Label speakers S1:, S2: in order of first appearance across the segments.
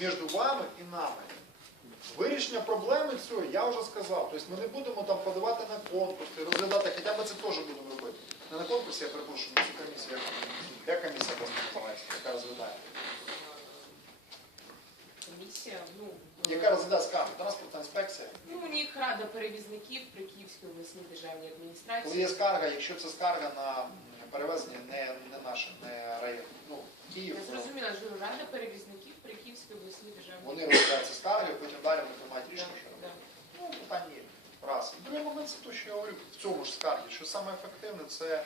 S1: між вами і нами. Вирішення проблеми цієї я вже сказав. Тобто ми не будемо там подавати на конкурси, розглядати, хоча ми це теж будемо робити. Не на конкурсі, я перепрошую, на цю комісію. Як комісія у яка розглядає?
S2: Комісія, ну,
S1: Яка розглядає скарги? Транспортна інспекція.
S2: ну, у них рада перевізників при Київській обласній державній
S1: Коли
S2: адміністрації.
S1: є скарга, якщо це скарга на перевезення не, не наше, не район, ну, Київ,
S2: Я зрозуміла, що рада перевізників при Київській обласній державі.
S1: вони розглядають ці скарги, потім далі вони приймають рішення, що робити. Ну, питання є. Раз. І другий момент це те, що я говорю в цьому ж скаргі, що саме ефективне це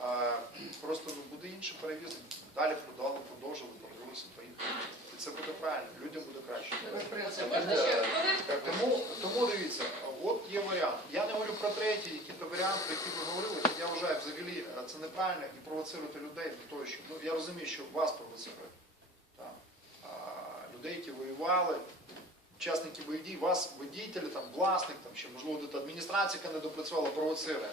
S1: е, просто ну, буде інший перевізник. Далі продали, продовжили, продовжилися, поїхали. І це буде правильно, людям буде краще. Тому, тому дивіться, от є варіант. Я не говорю про третій, який то варіант, про який ви говорили. Я вважаю, взагалі е, це неправильно і провоцирувати людей до того, що ну я розумію, що вас провоцирують. Людей, які воювали, учасники бойових дій, вас водітелі, там, власник, там, ще можливо де адміністрація, яка не допрацювала, провоцирує.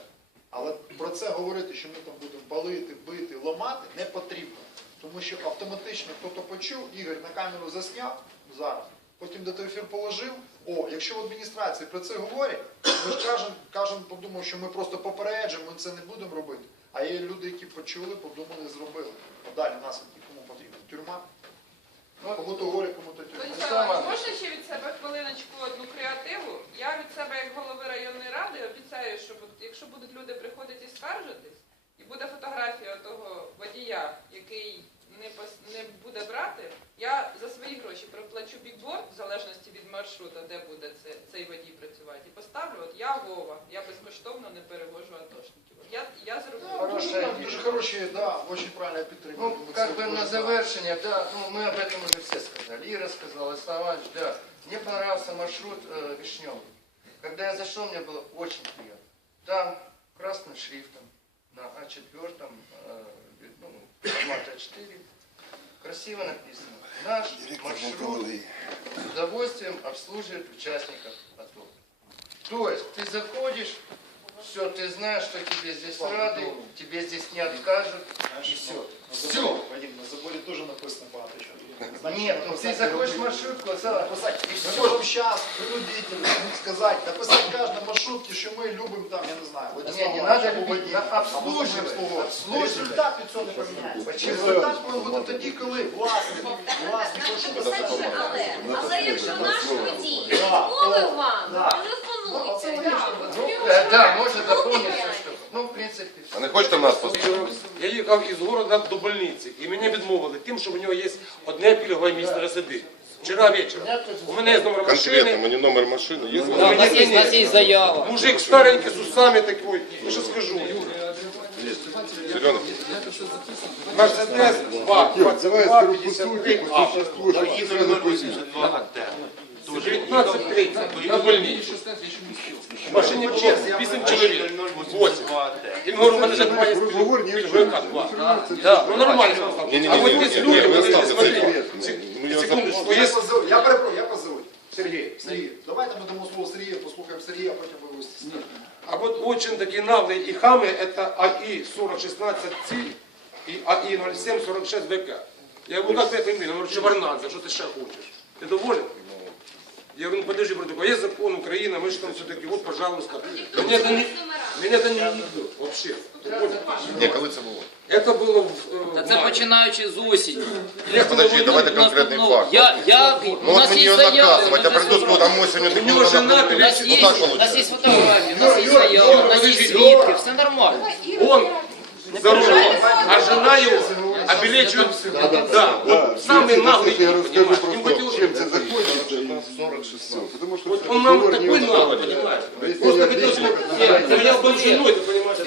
S1: Але про це говорити, що ми там будемо палити, бити, ламати, не потрібно. Тому що автоматично хто-то почув, Ігор на камеру засняв зараз, потім до ефір положив. О, якщо в адміністрації про це говорять, ми ж кажемо, подумав, що ми просто попереджимо, ми це не будемо робити. А є люди, які почули, подумали, зробили. А далі наслідки кому потрібно? Тюрма?
S3: Ну,
S1: Кому то горе, кому то тюрма.
S4: Можна ще від себе хвилиночку одну креативу? Я від себе, як голови районної ради, обіцяю, що якщо будуть безкоштовно не перевожу атошників. От Я, я зроблю.
S3: Хороша
S1: Дуже,
S3: идея.
S1: дуже хороші, да, очень правильно підтримую.
S3: Ну, как бы на завершение, да, ну, мы об этом уже все сказали. Ира сказала, Ставач, да. Мне понравился маршрут э, Вишневый. Когда я зашел, мне было очень приятно. Там красным шрифтом на А4, э, ну, формат А4, красиво написано. Наш маршрут с удовольствием обслуживает участников АТО. То есть ты заходишь, все, ты знаешь, что тебе здесь рады, тебе здесь не откажут, и все. Все.
S1: Вадим, на заборе тоже написано багато чого.
S3: Нет, ну ты заходишь в маршрутку, Сава,
S1: Написать,
S3: и
S1: мы
S3: все.
S1: можем сейчас принудительно сказать, написать в каждой маршрутке, що ми любимо там, я не знаю, Владислава
S3: Не, не
S1: Івановича
S3: надо
S1: або
S3: любить,
S1: Вадима,
S3: на-
S1: або
S3: обслуживать,
S1: обслуговувати.
S3: обслуживать.
S1: Результат від цього не поміняється.
S3: Почему?
S1: Результат повинен бути тоді, коли власник, власник
S5: Перше, але, але якщо наш водій
S1: Да,
S5: відмовив
S1: о,
S5: вам,
S1: да. Ну, це логічно.
S3: Ну, да, да. Ну, в
S6: А не хочете нас послухати?
S7: Я їхав із города до больниці, і мені відмовили тим, що в нього є одне пільгове місце на. Вчора вечором. У мене є номер
S6: Конкретно,
S7: машини.
S6: мені номер машини є.
S7: У мене є, у нас є заява. Мужик старенький з усами такий. Я що скажу?
S6: Зелений.
S7: Мерседес 2, 22, 53, а. 19.30 на больниці. В машині було 8 чоловік. 8. І говорю, у мене вже немає пільговика 2. Да, ну нормально.
S6: Ні, ні,
S7: А
S6: ні,
S7: от
S6: ні,
S7: є
S6: ні,
S7: люди,
S6: ні, ви
S7: вони
S6: оставте
S7: смотрите.
S6: цей. Ну, я
S7: Секундочку,
S6: запомню.
S7: є
S1: Я позову, я перепрошую, я позову. Сергій, Сергій, давайте ми дамо слово Сергію, послухаємо Сергія, а потім ви вистачите.
S7: А вот очень такие наглые и хамы это АИ 4016 ЦИЛь и АИ 0746 ВК. Я говорю, как твоя фамилия? Он говорит, Чебарнадзе, что ты еще хочешь? Ты доволен? Я говорю, ну подожди, браток, а есть закон Украины, мы же там все-таки, вот, пожалуйста. Меня это не, меня это не идет вообще.
S6: Ні, коли це було?
S7: Это было в, э,
S8: Та
S7: в
S8: це
S7: мае.
S8: починаючи з осені.
S6: Подожди, давайте конкретний факт.
S8: Я, я,
S6: Ну
S8: у
S6: от
S8: нас
S6: мені
S8: є
S6: його
S8: заяви.
S6: наказувати, а
S8: ми
S6: прийду з там осенью
S7: У
S6: такі
S7: него жена,
S8: У нас
S6: Ну
S8: є,
S6: так
S8: у нас є
S6: виходить.
S8: фотографії, у нас є
S1: Юра,
S8: заяви, у нас є
S7: подожди,
S8: свідки, все нормально.
S7: Он за рулем, а жена его обелечивает. Да, вот самый наглый
S9: Я
S7: тип,
S9: расскажу
S7: понимаешь? Им
S9: просто,
S7: хотелось-
S9: чем это закончится. 40 Потому что
S7: Вот он нам
S9: разговор не
S7: такой наглый,
S9: устроит.
S7: понимаешь?
S9: Если
S7: Просто
S9: я
S7: хотел,
S9: лично,
S7: чтобы
S9: как
S7: я, я был женой, ты понимаешь?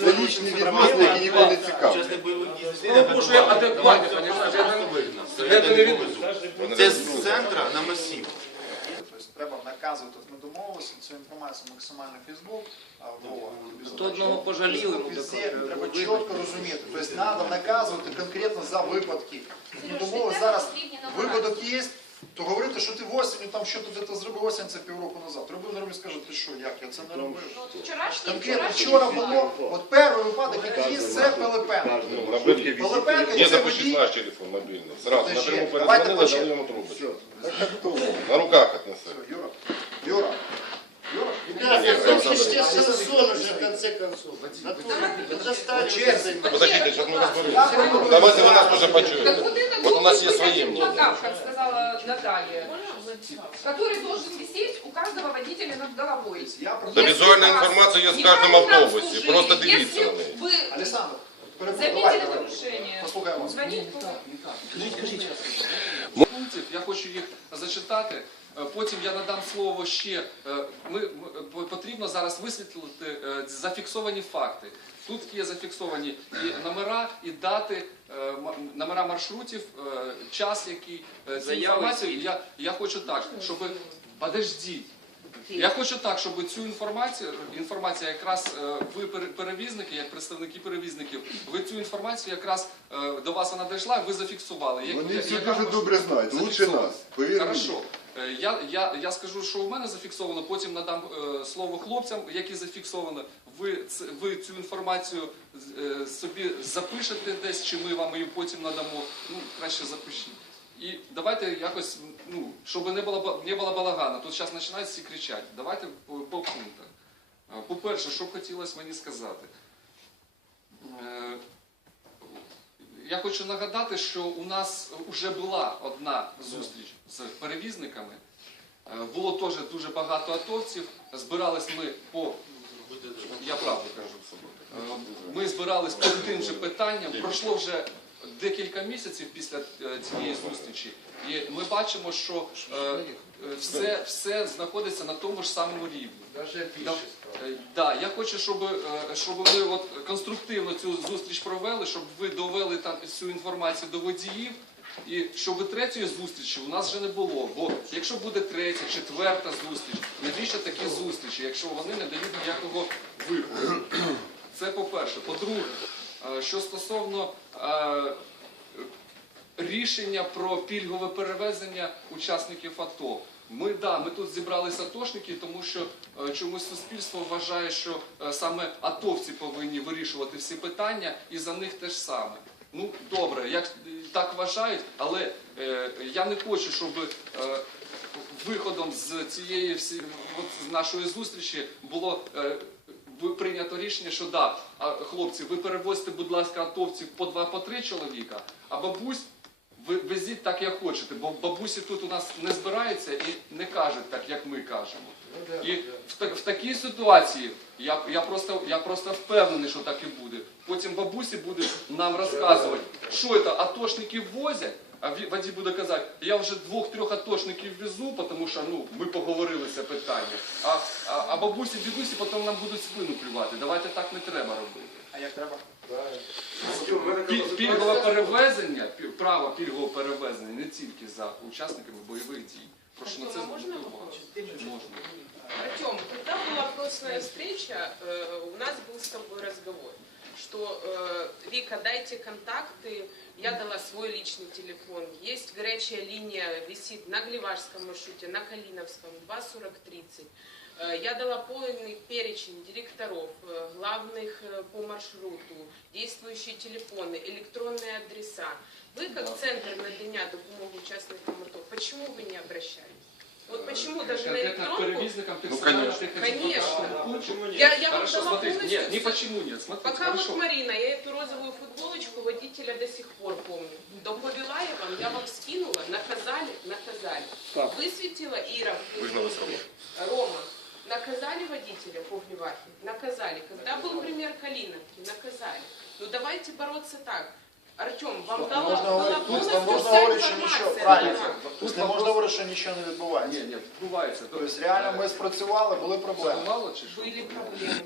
S9: За личні відносини, які нікого не цікавлять.
S7: Ну, потому что я адекватный, понимаешь? Я там- Я это не веду.
S10: Це з центра на масів.
S1: Тобто треба наказувати, от ми домовилися, цю інформацію максимально Фейсбук.
S8: Хто одного пожалів, йому
S1: Везде треба чітко розуміти. Тобто треба наказувати конкретно за випадки. Домовилися зараз, випадок є, то говорити, що ти в осінню там що ти десь зробив осінь, це півроку назад. Робив нормально, скаже, ти що, як я це не робив. Конкретно вчора було, от перший випадок, який є, це Пилипенко.
S6: Ну.
S1: Пилипенко це
S6: запустить
S1: водій.
S6: наш телефон мобильный. Сразу на
S1: Подожди,
S6: прямую
S1: давайте
S6: перезвонили,
S1: почему?
S6: дали ему трубочку. На руках
S3: естественно, сон уже, в конце концов. Достали уже заниматься.
S6: Подождите, сейчас мы разберемся. Давайте вы нас уже
S4: Так
S6: почуете.
S4: вот это
S6: Вот у нас
S4: должен
S6: есть
S4: быть
S6: свои
S4: один
S6: мнения.
S4: плакат, как сказала Наталья, который должен висеть у каждого водителя над головой.
S1: Я про
S6: Да
S4: Если
S6: визуальная
S4: вас
S6: информация есть в каждом
S4: неправильно
S6: автобусе.
S4: обслужили,
S6: Просто
S4: если
S6: дивіться на неї.
S4: вы
S1: Олександр, перебудь,
S4: заметили
S1: давай, давай.
S4: нарушение,
S1: Послухаємо вас.
S4: звонить По
S11: я хочу їх зачитати. Е, Потім я надам слово ще. Е, Ми, ми- потрібно зараз висвітлити е, зафіксовані факти. Тут є зафіксовані і номера, і дати, е, номера маршрутів, е, час, який е, цю інформацію. Я, я хочу так, щоб подождіть. Я хочу так, щоб цю інформацію, інформація якраз е, ви перевізники, як представники перевізників, ви цю інформацію якраз е, до вас вона дійшла, ви зафіксували. Як-
S9: Вони все дуже добре знають, лучше нас.
S11: Хорошо. Е, Я, я, я скажу, що у мене зафіксовано, потім надам е, слово хлопцям, які зафіксовано. Ви, ц- ви цю інформацію е, собі запишете десь, чи ми вам її потім надамо. Ну, краще запишіть. І давайте якось, ну, щоб не було, не було балагана. Тут зараз починають всі кричати. Давайте по, по пунктах. По-перше, що хотілося мені сказати. Е, я хочу нагадати, що у нас вже була одна зустріч з перевізниками. Е, Було теж дуже багато атовців. Збирались ми по. Я правду кажу. Е, Ми збирались по тим же питанням. Пройшло вже декілька місяців після е, цієї зустрічі, і ми бачимо, що е, е, все, все знаходиться на тому ж самому рівні. Да, да, я хочу, щоб, щоб ви от конструктивно цю зустріч провели, щоб ви довели там цю інформацію до водіїв. І щоб третьої зустрічі у нас вже не було. Бо якщо буде третя, четверта зустріч, навіщо такі зустрічі, якщо вони не дають ніякого виходу? Це по-перше. По-друге, що стосовно рішення про пільгове перевезення учасників АТО. Ми да, ми тут зібралися атошники, тому що е, чомусь суспільство вважає, що е, саме атовці повинні вирішувати всі питання, і за них те ж саме. Ну добре, як так вважають, але е, я не хочу, щоб е, виходом з цієї всі, от, з нашої зустрічі було. Е, прийнято рішення, що да, а, хлопці, ви перевозьте, будь ласка, атовців по два, по три чоловіка, а бабусь ви везіть так, як хочете, бо бабусі тут у нас не збираються і не кажуть так, як ми кажемо. І в, так- в такій ситуації я, я, просто, я просто впевнений, що так і буде. Потім бабусі будуть нам розказувати, що це атошники возять, а ві- водій буде казати, я вже двох-трьох атошників везу, тому що ну, ми поговорили це питання. А, а, а бабусі, дідусі потім нам будуть спину плювати. Давайте так не треба робити.
S1: А як треба?
S11: Пі- Пільгове перевезення, пі- право пільгового перевезення не тільки за учасниками бойових дій. Прошу на це
S2: Артема,
S11: звернути
S2: можна
S11: увагу.
S2: попросити?
S11: Можна.
S2: Артем, когда была прошлая встреча, э, у нас был с тобой разговор, Что э, Вика, дайте контакты, я дала свой личный телефон. Есть горячая линия, висит на Гливашском маршруте, на Калиновском, 24030. Э, Я дала полный перечень директоров, э, главных э, по маршруту, действующие телефоны, электронные адреса. Вы, как центр надання допомоги учасникам АТО, почему вы не обращались? Вот почему даже на электронку
S6: Ну, конечно.
S2: Конечно.
S11: по пункту?
S2: Я, я вам
S11: Хорошо,
S2: дала
S11: смотрите,
S2: полностью
S11: нет, не почему нет, смотрите,
S2: Пока
S11: хорошо.
S2: вот Марина, я эту розовую футболочку водителя до сих пор помню. Доповела я вам, я вам скинула, наказали, наказали.
S7: Так.
S2: Высветила Ира. в
S6: Выгнала
S2: Фейсбуке. Рома. Наказали водителя по Гливахе? Наказали. Когда был пример Калиновки? Наказали. Ну давайте бороться так. Артем, вам
S1: Тут
S2: дала,
S1: можна
S2: была
S1: говорити, тут не
S2: полностью
S1: можна
S2: вся
S1: говорити, що нічого
S2: информация.
S1: правильно.
S2: дана.
S1: Тут не можна говорити, що нічого не відбувається.
S11: Ні, ні, відбувається.
S1: Тобто реально ми спрацювали, були
S11: Це
S1: проблеми.
S11: мало чи що?
S2: Были проблемы.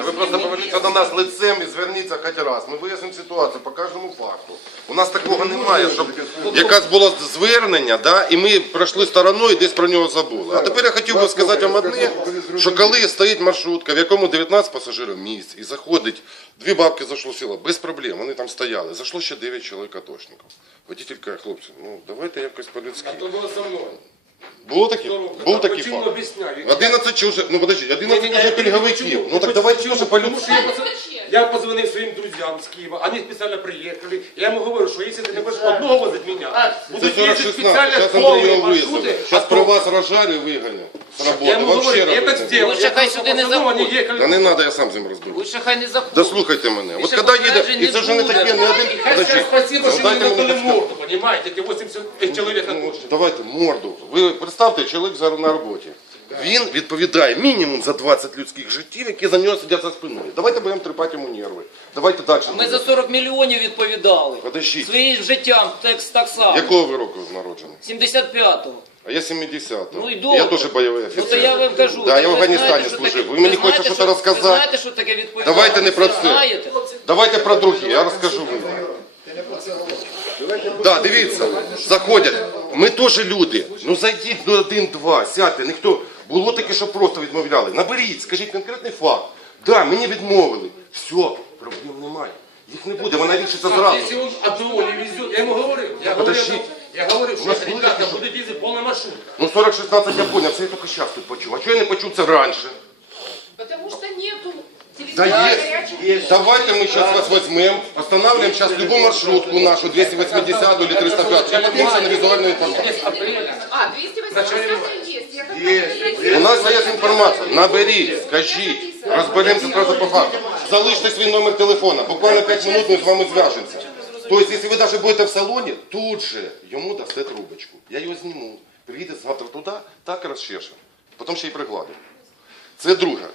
S6: Да ви просто поверніться до нас лицем і зверніться хоч раз. Ми вияснимо ситуацію по кожному факту. У нас такого немає, щоб якась було звернення, да, і ми пройшли стороною і десь про нього забули. А тепер я хотів би сказати вам одне, що коли стоїть маршрутка, в якому 19 пасажирів місць, і заходить, дві бабки зайшло в село, без проблем, вони там стояли. Зайшло ще 9 чоловік атошників. Водитель каже, хлопці, ну давайте якось по-людськи.
S7: А то було со мною.
S6: Було таке? Був такий
S7: Почему
S6: факт.
S7: объясняю?
S6: 11 чи вже, ну подожди, 11
S7: Не-не-не,
S6: вже
S7: я
S6: пільговиків.
S7: почему?
S6: Ну так давайте теж по
S7: Потому что я поз- Я позвонил своим друзьям с Киева, они специально приехали. Я ему говорю, что если ты не хочешь одного возить меня,
S6: Це
S7: будут
S6: 40
S7: ездить
S6: 16.
S7: специально
S6: Зараз Андрій його
S7: полные маршруты.
S6: визвали. Зараз про вас рожарю виганю з
S7: Я ему
S6: Вообще
S7: говорю, это
S6: робити.
S7: сделал.
S8: Лучше
S7: Я
S8: хай сюди не
S7: они
S8: заходить.
S7: ехали.
S6: Та не треба, я сам з ним розберусь.
S8: Лучше хай не заходить.
S6: Дослухайте мене. От коли їде, і це вже не таке, не один.
S7: Хай
S6: Подожди.
S7: скажет спасибо,
S6: Ну,
S7: что не
S6: мені сказати.
S7: морду, понимаете, эти 80 человек
S6: Ну,
S7: отпущено.
S6: давайте морду. Ви представте, чоловік зараз на роботі. Він відповідає мінімум за 20 людських життів, які за нього сидять за спиною. Давайте будемо тріпати йому нерви. Давайте далі.
S8: Ми за 40 мільйонів відповідали.
S6: Подождіть.
S8: Своїм життям так, так само.
S6: Якого ви року народжений?
S8: 75-го.
S6: А я 70-го.
S8: Ну і
S6: я теж бойовий
S8: Ну
S6: офіцер.
S8: то я вам кажу.
S6: Да, я в
S8: ви
S6: Афганістані
S8: знаєте, що
S6: служив.
S8: таке-
S6: Ви мені
S8: знаєте,
S6: хочете щось розказати?
S8: Ви знаєте, що таке відповідальність?
S6: Давайте не про це.
S8: Знаєте?
S6: Давайте про друге, я розкажу вам. Да, дивіться, заходять. Ми теж люди. Ну зайдіть ну, один-два, сядьте. Ніхто було таке, що просто відмовляли. Наберіть, скажіть конкретний факт. Да, мені відмовили. Все, проблем немає. Їх не буде, вона рішиться зразу.
S7: Если он одного не везет, я ему говорил, я говорю,
S6: Подождите.
S7: Я говорю,
S6: У
S7: что
S6: нас
S7: это,
S6: будет
S7: ребята, будет ездить полная маршрутка.
S6: Ну 40-16 я понял, це я тільки зараз тут почув. А чого я не почув це раніше?
S5: Потому что нету
S6: Да есть, есть. Давайте мы сейчас вас возьмем, останавливаем сейчас любую маршрутку нашу, 280 или 305, и поднимемся на визуальную информацию.
S5: А, 280 есть. Я как раз
S6: У нас є інформація. Наберіть, скажіть, розберемося одразу по факту. Залиште свій номер телефона. Буквально 5 минут ми з вами зв'яжемося. Тобто, якщо ви навіть будете в салоні, тут же йому дасте трубочку. Я його зніму. Приїде завтра туди, так розчеше. Потім ще й пригладимо. Це друге.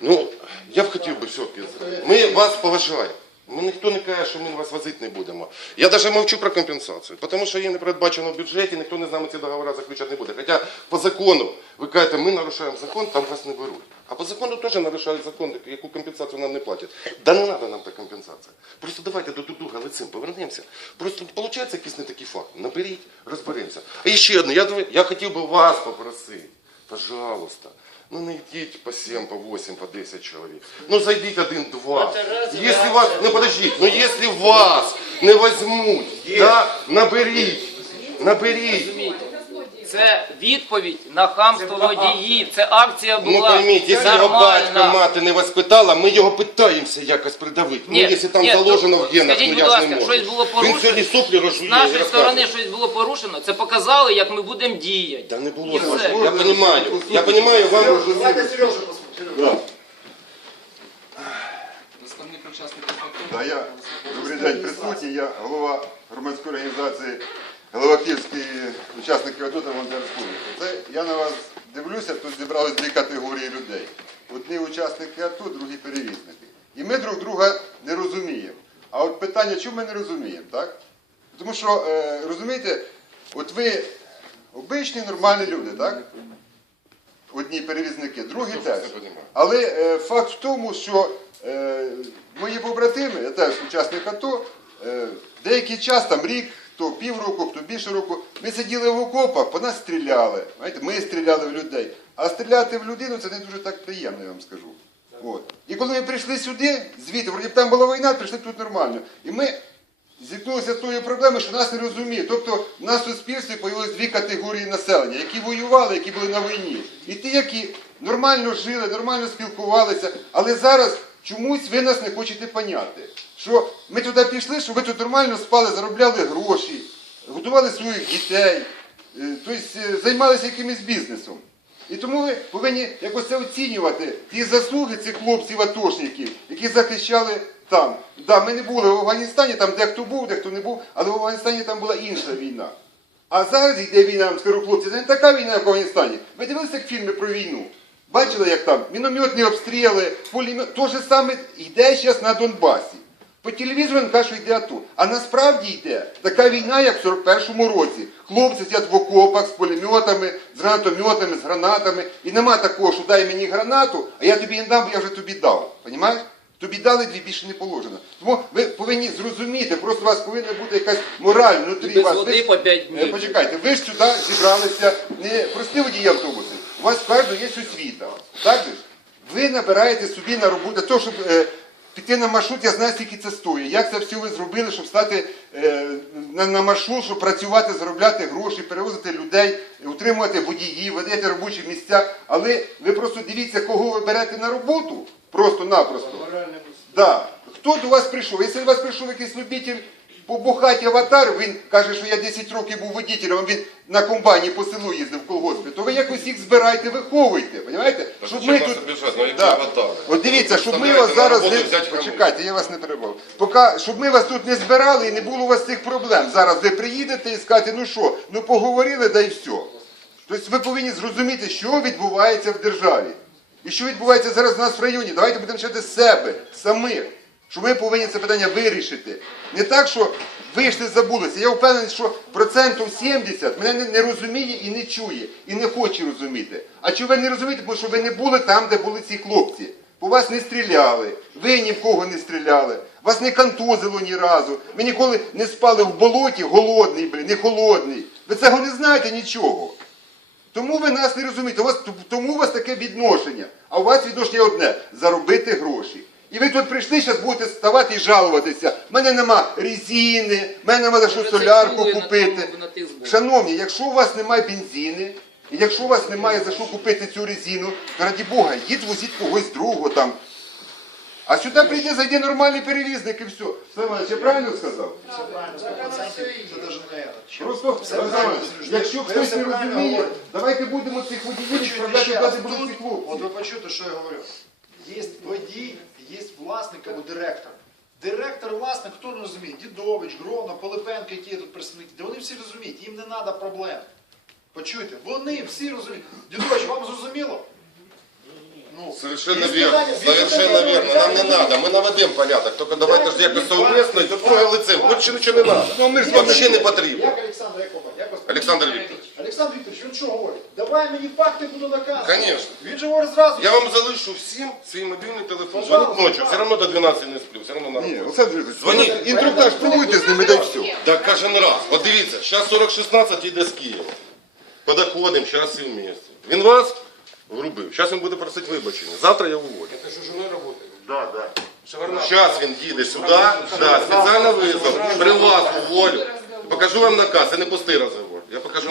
S6: Ну, я б хотів би все-таки. Ми вас поважаємо. Ми ніхто не каже, що ми вас возити не будемо. Я навіть мовчу про компенсацію, тому що її не передбачено в бюджеті, ніхто не з нами ці договори заключати не буде. Хоча по закону ви кажете, ми нарушаємо закон, там вас не беруть. А по закону теж нарушають закон, яку компенсацію нам не платять. Да не треба нам та компенсація. Просто давайте до друга лицем повернемося. Просто виходить якийсь не такий факт. Наберіть, розберемося. А ще одне, я, я хотів би вас попросити, пожалуйста. Ну не йдіть по 7, по 8, по 10 чоловік. Ну зайдіть один-два. Если вас, ну подождіть, ну если вас не возьмуть, да, наберіть, наберіть.
S8: Це відповідь на хамство водіїв. Це акція
S6: Ну
S8: була
S6: пойміть, якщо його батька,
S8: нормальна.
S6: мати не воспитала, ми його питаємося якось придавити. Ну,
S8: Ні,
S6: якщо там
S8: ні,
S6: заложено
S8: ну,
S6: в генах,
S8: скажіть,
S6: ну
S8: будь
S6: я ж не
S8: ласка,
S6: можу.
S8: щось було
S6: Він
S8: порушено?
S6: сьогодні соплі
S8: З
S6: розжує і
S8: нашої
S6: розказує.
S8: сторони щось було порушено. Це показали, як ми будемо діяти.
S6: Да не було
S8: І
S6: такого.
S8: все.
S6: Я понимаю, я понимаю, вам...
S1: Давайте Сережа послухаємо.
S11: Основних учасників АТО.
S9: Да, я добрий день присутній. Я голова громадської організації голова Київської учасників АТО та волонтер республіки. Це я на вас дивлюся, тут зібрались дві категорії людей. Одні учасники АТО, другі перевізники. І ми друг друга не розуміємо. А от питання, чому ми не розуміємо, так? Тому що, е, розумієте, от ви обичні нормальні люди, так? Одні перевізники, другі теж. Але е, факт в тому, що е, мої побратими, я теж учасник АТО, деякий час, там рік, то півроку, хто більше року, ми сиділи в окопах, по нас стріляли. Знаєте, ми стріляли в людей. А стріляти в людину це не дуже так приємно, я вам скажу. От. І коли ми прийшли сюди, звідти, вроді б там була війна, прийшли тут нормально. І ми зіткнулися з тою проблемою, що нас не розуміють. Тобто в нас в суспільстві появилось дві категорії населення, які воювали, які були на війні. І ті, які нормально жили, нормально спілкувалися, але зараз чомусь ви нас не хочете поняти. Що ми туди пішли, що ви тут нормально спали, заробляли гроші, годували своїх дітей, е, тобто е, займалися якимось бізнесом. І тому ви повинні якось це оцінювати ті заслуги цих хлопців атошників, які захищали там. Да, ми не були в Афганістані, там дехто був, дехто не був, але в Афганістані там була інша війна. А зараз йде війна, скажу, хлопці, це не така війна, як в Афганістані. Ви дивилися фільми про війну? Бачили, як там мінометні обстріли, пулемет. То же саме йде зараз на Донбасі. По телевізору він каже, що йде АТО. А насправді йде така війна, як в 41-му році. Хлопці сидять в окопах з пулеметами, з гранатометами, з гранатами. І нема такого, що дай мені гранату, а я тобі не дам, бо я вже тобі дав. Понімаєш? Тобі дали дві більше не положено. Тому ви повинні зрозуміти, просто у вас повинна бути якась мораль внутрі
S8: Без
S9: вас.
S8: води
S9: Ви ж-
S8: по 5
S9: Е,
S8: днів.
S9: Почекайте, ви ж сюди зібралися не прості водії автобусів. У вас кожного є освіта. Так же? Ви набираєте собі на роботу для того, щоб е, піти на маршрут, я знаю, скільки це стоїть. Як це все ви зробили, щоб стати е, на, на маршрут, щоб працювати, заробляти гроші, перевозити людей, утримувати водіїв, ведете робочі місця. Але ви просто дивіться, кого ви берете на роботу, просто-напросто. Да. Хто до вас прийшов? Якщо до вас прийшов якийсь любитель побухати аватар, він каже, що я 10 років був водителем, він на комбайні по селу їздив в колгоспі, то ви якось їх збираєте, виховуєте, розумієте? Щоб ми тут... Да. От дивіться, щоб ми вас зараз не... Почекайте, я вас не перебав. Поки, щоб ми вас тут не збирали і не було у вас цих проблем. Зараз ви приїдете і скажете, ну що, ну поговорили, да і все. Тобто ви повинні зрозуміти, що відбувається в державі. І що відбувається зараз у нас в районі. Давайте будемо почати з себе, самих. Що ми повинні це питання вирішити. Не так, що вийшли, забулися. Я впевнений, що процентів 70 мене не, розуміє і не чує, і не хоче розуміти. А чого ви не розумієте? Тому що ви не були там, де були ці хлопці. По вас не стріляли, ви ні в кого не стріляли, вас не контузило ні разу. Ви ніколи не спали в болоті голодний, блін, не холодний. Ви цього не знаєте нічого. Тому ви нас не розумієте. У вас, тому у вас таке відношення. А у вас відношення одне заробити гроші. І ви тут прийшли, зараз будете ставати і жалуватися. У мене нема резини, в мене нема за що солярку купити. Шановні, якщо у вас немає бензини, і якщо у вас немає за що купити цю резину, то раді Бога, йдіть возіть когось другого там. А сюди прийде, зайде нормальний перевізник і все. Слава, я правильно сказав?
S1: Це правильно, 100%, навіть не это.
S9: Просто, якщо хтось не розуміє, давайте будемо цих водіїв відправляти
S1: раз.
S9: будуть ці хлопці.
S1: от ви почуєте, що я говорю. Є водій, є власник або директор. Директор, власник, хто не розуміє? Дідович, Грона, Полипенко, які є тут представники. Де вони всі розуміють, їм не треба проблем. Почуйте, вони всі розуміють. Дідович, вам зрозуміло? Ну,
S6: Совершенно верно,
S1: питання,
S6: совершенно
S1: питання,
S6: верно. Нам не надо, мы наведем порядок. Только давайте ж якось совместно і тут троє лицем. Більше нічого не надо.
S9: Ну, ми ж
S6: Вообще не потрібно.
S1: Як Олександр, як вам? Як вас?
S6: Олександр Вікторович.
S1: Олександр Вікторович, він що говорить? Давай мені факти, буду наказувати.
S6: Конечно.
S1: Він же говорить зразу.
S6: Я вам залишу всім свій мобільний телефон. Дзвонить ночі, все одно до 12 не сплю, все одно на
S9: Ні,
S6: роботі.
S9: Олександр Вікторович,
S6: Дзвоніть.
S9: інструктаж проводьте з ними, дай все.
S6: Так кожен раз. От дивіться, зараз 4016 йде з Києва. Подоходимо, зараз всі вместе. Він вас врубив. Зараз він буде просити вибачення. Завтра я уволю.
S7: Це що жоною працює?
S6: Да, да. Зараз він їде сюди, да, спеціально визвав, при вас уволю. Покажу вам наказ, це не пустий розговор. Я покажу